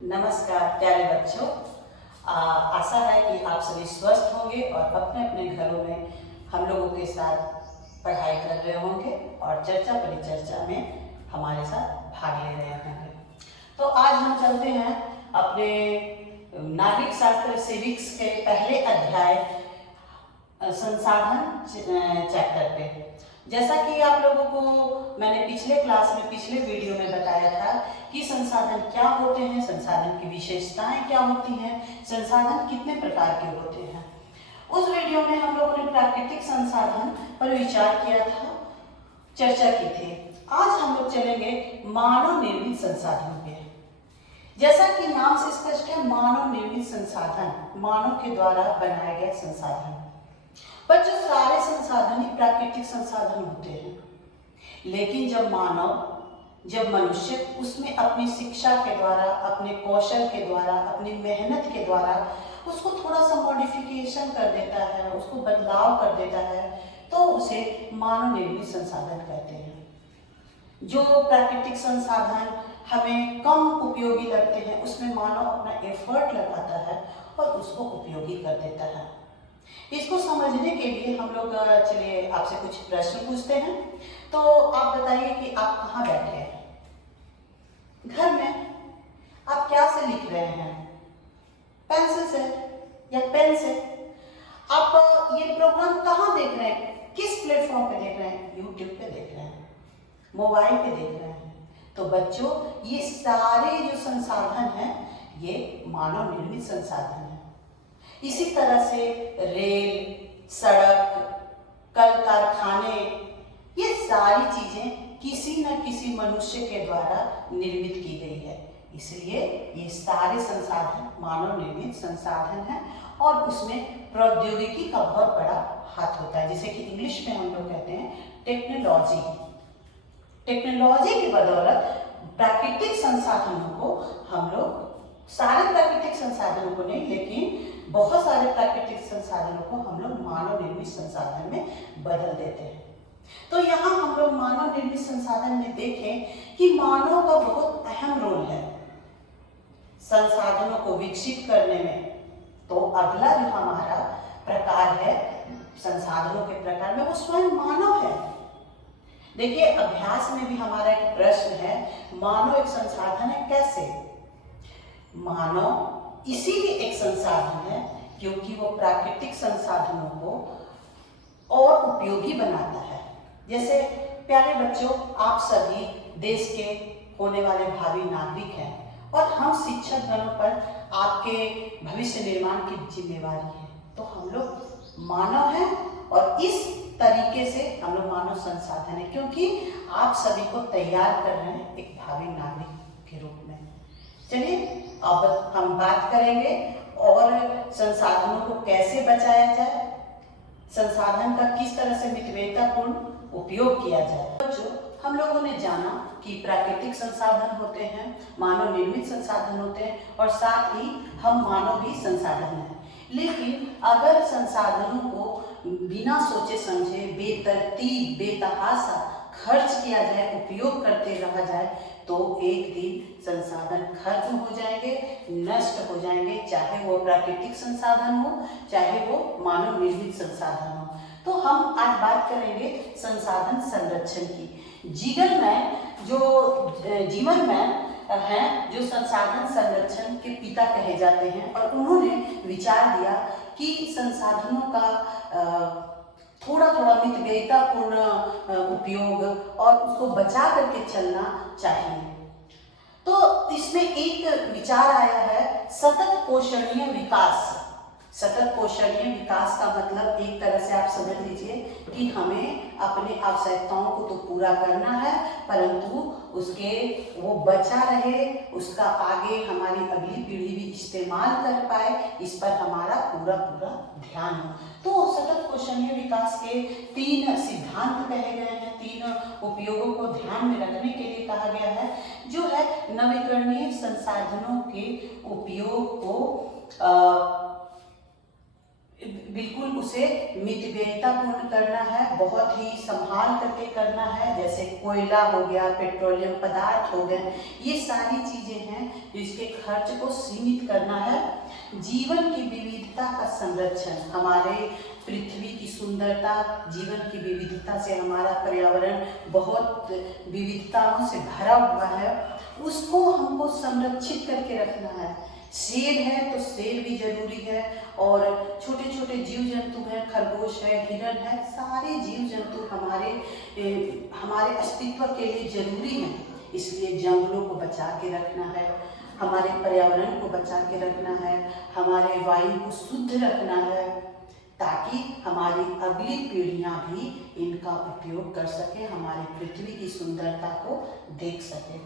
नमस्कार प्यारे बच्चों। आशा है कि आप सभी स्वस्थ होंगे और अपने अपने घरों में हम लोगों के साथ पढ़ाई कर रहे होंगे और चर्चा परिचर्चा में हमारे साथ भाग ले रहे होंगे। तो आज हम चलते हैं अपने नागरिक शास्त्र सिविक्स के पहले अध्याय संसाधन चैप्टर पे। जैसा कि आप लोगों को मैंने पिछले क्लास में पिछले वीडियो में बताया था कि संसाधन क्या होते हैं, संसाधन की विशेषताएं क्या होती हैं, संसाधन कितने प्रकार के होते हैं। उस वीडियो में हम लोगों ने प्राकृतिक संसाधन पर विचार किया था, चर्चा की थी। आज हम लोग चलेंगे मानव निर्मित संसाधन पे। जैसा कि नाम से स्पष्ट है, मानव निर्मित संसाधन, मानव के द्वारा बनाए गए संसाधन। पर जो सारे संसाधन ही प्राकृतिक संसाधन होते हैं, लेकिन जब मनुष्य उसमें अपनी शिक्षा के द्वारा, अपने कौशल के द्वारा, अपनी मेहनत के द्वारा उसको थोड़ा सा मॉडिफिकेशन कर देता है, उसको बदलाव कर देता है, तो उसे मानव निर्मित संसाधन कहते हैं। जो प्राकृतिक संसाधन हमें कम उपयोगी लगते हैं, उसमें मानव अपना एफर्ट लगाता है और उसको उपयोगी कर देता है। इसको समझने के लिए हम लोग चलिए आपसे कुछ प्रश्न पूछते हैं। तो आप बताइए कि आप कहाँ बैठे हैं? घर में। आप क्या से लिख रहे हैं? पेंसिल से या पेन से? आप ये प्रोग्राम कहाँ देख रहे हैं? किस प्लेटफॉर्म पे देख रहे हैं? यूट्यूब पे देख रहे हैं, मोबाइल पे देख रहे हैं। तो बच्चों, ये सारे जो संसाधन हैं, ये मानव निर्मित संसाधन है। इसी तरह से रेल, सड़क, कल कारखाने, ये सारी चीजें किसी न किसी मनुष्य के द्वारा निर्मित की गई है। इसलिए ये सारे संसाधन मानव निर्मित संसाधन हैं और उसमें प्रौद्योगिकी का बहुत बड़ा हाथ होता है, जिसे कि इंग्लिश में हम लोग कहते हैं टेक्नोलॉजी। टेक्नोलॉजी की बदौलत प्राकृतिक संसाधनों को हम लोग, सारे प्राकृतिक संसाधनों को नहीं, लेकिन बहुत सारे प्राकृतिक संसाधनों को हम लोग मानव निर्मित संसाधन में बदल देते हैं। तो यहाँ हम लोग मानव निर्मित संसाधन में देखें कि मानव का बहुत अहम रोल है संसाधनों को विकसित करने में। तो अगला जो हमारा प्रकार है संसाधनों के प्रकार में, वो स्वयं मानव है। देखिए, अभ्यास में भी हमारा एक प्रश्न है, मानव एक संसाधन है कैसे? मानव इसीलिए एक संसाधन है क्योंकि वो प्राकृतिक संसाधनों को और उपयोगी बनाता है। जैसे प्यारे बच्चों, आप सभी देश के होने वाले भावी नागरिक हैं और हम शिक्षक गणों पर आपके भविष्य निर्माण की जिम्मेवारी है। तो हम लोग मानव हैं और इस तरीके से हम लोग मानव संसाधन है क्योंकि आप सभी को तैयार कर रहे हैं एक भावी नागरिक के रूप में। चलिए अब हम बात करेंगे और संसाधनों को कैसे बचाया जाए, संसाधन का किस तरह से मितव्ययितापूर्ण उपयोग किया जाए। जो हम लोगों ने जाना कि प्राकृतिक संसाधन होते हैं, मानव निर्मित संसाधन होते हैं और साथ ही हम मानव भी संसाधन हैं। लेकिन अगर संसाधनों को बिना सोचे समझे, बेतरतीब, बेतहाशा खर्च किया जाए, उपयोग करते रहा जाए, तो एक दिन संसाधन खत्म हो जाएंगे, नष्ट हो जाएंगे, चाहे वो प्राकृतिक संसाधन हो, चाहे वो मानव निर्मित संसाधन हो। तो हम आज बात करेंगे संसाधन संरक्षण की। जीवन में हैं जो संसाधन संरक्षण के पिता कहे जाते हैं और उन्होंने विचार दिया कि संसाधनों का थोड़ा थोड़ा मितव्ययितापूर्ण उपयोग और उसको बचा करके चलना चाहिए। तो इसमें एक विचार आया है सतत पोषणीय विकास। सतत पोषणीय विकास का मतलब एक तरह से आप समझ लीजिए कि हमें अपनी आवश्यकताओं को तो पूरा करना है, परंतु उसके वो बचा रहे, उसका आगे हमारी अगली पीढ़ी भी इस्तेमाल कर पाए, इस पर हमारा पूरा ध्यान हो। तो सतत पोषणीय विकास के 3 सिद्धांत कहे गए हैं, 3 उपयोगों को ध्यान में रखने के लिए कहा गया है, जो है नवीकरणीय संसाधनों के उपयोग को बिल्कुल उसे मितव्ययितापूर्ण करना है, बहुत ही संभाल करके करना है। जैसे कोयला हो गया, पेट्रोलियम पदार्थ हो गए, ये सारी चीजें हैं जिसके खर्च को सीमित करना है। जीवन की विविधता का संरक्षण, हमारे पृथ्वी की सुंदरता, जीवन की विविधता से हमारा पर्यावरण बहुत विविधताओं से भरा हुआ है, उसको हमको संरक्षित करके रखना है। शेर है तो शेर भी जरूरी है, और छोटे छोटे जीव जंतु हैं, खरगोश है, हिरण है, सारे जीव जंतु हमारे अस्तित्व के लिए जरूरी हैं। इसलिए जंगलों को बचा के रखना है, हमारे पर्यावरण को बचा के रखना है, हमारे वायु को शुद्ध रखना है, ताकि हमारी अगली पीढ़ियां भी इनका उपयोग कर सके, हमारी पृथ्वी की सुंदरता को देख सके।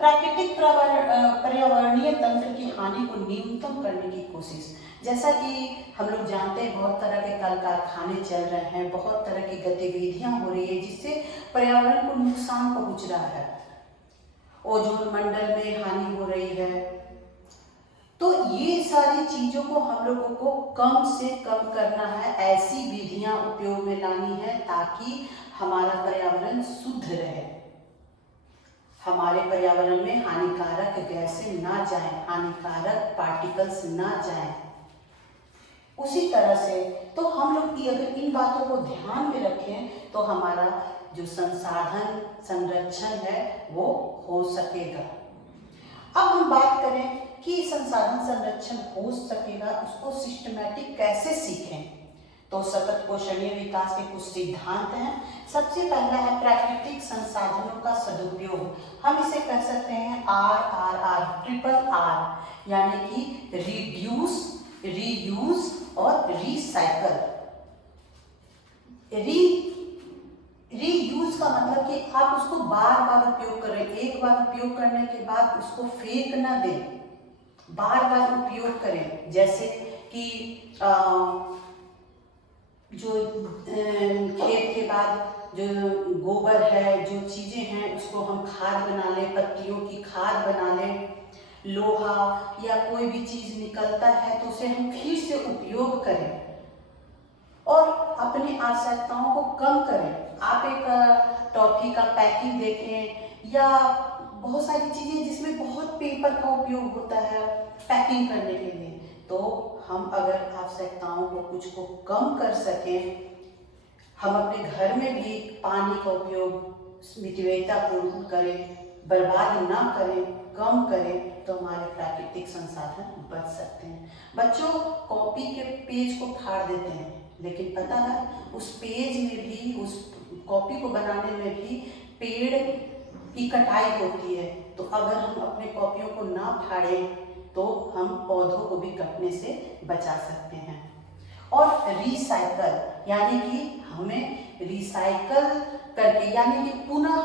प्राकृतिक पर्यावरणीय तंत्र की हानि को न्यूनतम करने की कोशिश, जैसा कि हम लोग जानते हैं बहुत तरह के कल कारखाने चल रहे हैं, बहुत तरह की गतिविधियां हो रही है जिससे पर्यावरण को नुकसान पहुंच रहा है, ओजोन मंडल में हानि हो रही है। तो ये सारी चीजों को हम लोगों को कम से कम करना है, ऐसी विधियां उपयोग में लानी है ताकि हमारा पर्यावरण शुद्ध रहे, हमारे पर्यावरण में हानिकारक गैसें ना जाएं, हानिकारक पार्टिकल्स ना जाएं। उसी तरह से तो हम लोग की अगर इन बातों को ध्यान में रखें तो हमारा जो संसाधन संरक्षण है वो हो सकेगा। अब हम बात करें कि संसाधन संरक्षण हो सकेगा, उसको सिस्टमैटिक कैसे सीखें। तो सतत पोषणीय विकास के कुछ सिद्धांत हैं। सबसे पहला है प्राकृतिक संसाधनों का सदुपयोग, हम इसे कह सकते हैं RRR, ट्रिपल R, यानी कि रिड्यूस, रीयूज और रिसाइकल। रीयूज का मतलब कि आप उसको बार बार उपयोग कर रहे हैं, एक बार उपयोग करने के बाद उसको फेंक ना दें, बार बार उपयोग करें। जैसे कि जो खेत के बाद जो गोबर है, जो चीजें हैं, उसको हम खाद बना लें, पत्तियों की खाद बना लें, लोहा या कोई भी चीज निकलता है तो उसे हम फिर से उपयोग करें और अपनी आवश्यकताओं को कम करें। आप एक टॉफी का पैकिंग देखें या बहुत सारी चीजें जिसमें बहुत पेपर का उपयोग होता है पैकिंग करने के लिए, तो हम अगर आवश्यकताओं को कुछ को कम कर सकें, हम अपने घर में भी पानी का उपयोग मितव्ययितापूर्ण करें, बर्बाद ना करें, कम करें, तो हमारे प्राकृतिक संसाधन बच सकते हैं। बच्चों कॉपी के पेज को फाड़ देते हैं, लेकिन पता है उस पेज में भी, उस कॉपी को बनाने में भी पेड़ की कटाई होती है। तो अगर हम अपने कॉपियों को ना फाड़ें तो हम पौधों को भी कटने से बचा सकते हैं। और रिसाइकल, यानी कि हमें रिसाइकल करके, यानी कि पुनः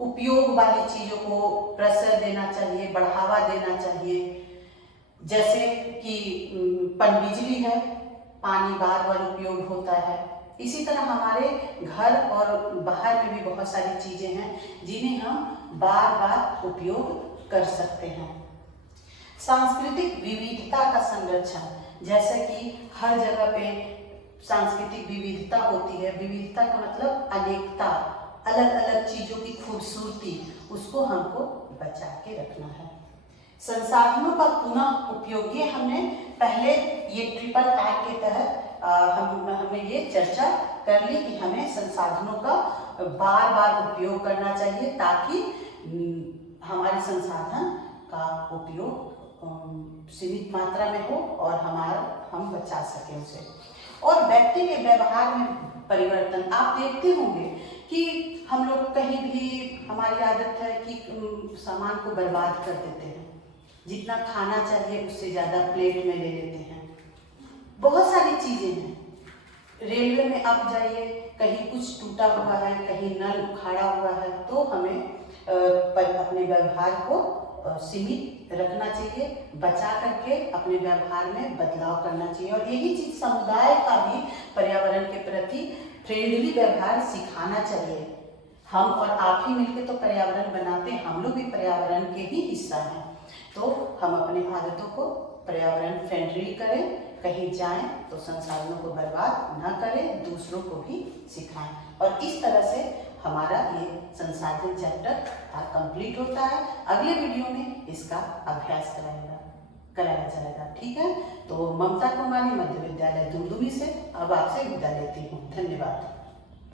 उपयोग वाली चीजों को प्रसर देना चाहिए, बढ़ावा देना चाहिए। जैसे कि पनबिजली है, पानी बार बार उपयोग होता है। इसी तरह हमारे घर और बाहर में भी बहुत सारी चीजें हैं जिन्हें हम बार बार उपयोग कर सकते हैं। सांस्कृतिक विविधता का संरक्षण, जैसे कि हर जगह पे सांस्कृतिक विविधता होती है, विविधता का मतलब अनेकता, अलग अलग चीजों की खूबसूरती, उसको हमको बचा के रखना है। संसाधनों का पुनः उपयोग, ये हमने पहले ये ट्रिपल R के तहत हमने ये चर्चा कर ली कि हमें संसाधनों का बार बार उपयोग करना चाहिए ताकि हमारे संसाधन का उपयोग सीमित मात्रा में हो और हम बचा सकें उसे। और व्यक्ति के व्यवहार में परिवर्तन, आप देखते होंगे कि हम लोग कहीं भी, हमारी आदत है कि सामान को बर्बाद कर देते हैं, जितना खाना चाहिए उससे ज़्यादा प्लेट में ले लेते हैं। बहुत सारी चीज़ें हैं, रेलवे में आप जाइए, कहीं कुछ टूटा हुआ है, कहीं नल उखाड़ा हुआ है, तो हमें अपने व्यवहार को सीमित रखना चाहिए, बचा करके अपने व्यवहार में बदलाव करना चाहिए। और यही चीज समुदाय का भी पर्यावरण के प्रति फ्रेंडली व्यवहार सिखाना चाहिए। हम और आप ही मिलकर तो पर्यावरण बनाते हैं, हम लोग भी पर्यावरण के ही हिस्सा हैं। तो हम अपने आदतों को पर्यावरण फ्रेंडली करें, कहीं जाएं तो संसाधनों को बर्बाद ना करें, दूसरों को भी सिखाएं। और इस तरह से हमारा ये संसाधन चैप्टर कंप्लीट होता है। अगले वीडियो में इसका अभ्यास कराया जाएगा। ठीक है, तो ममता कुमारी मध्य विद्यालय दुमदुमी से अब आपसे विदा लेती हूँ। धन्यवाद।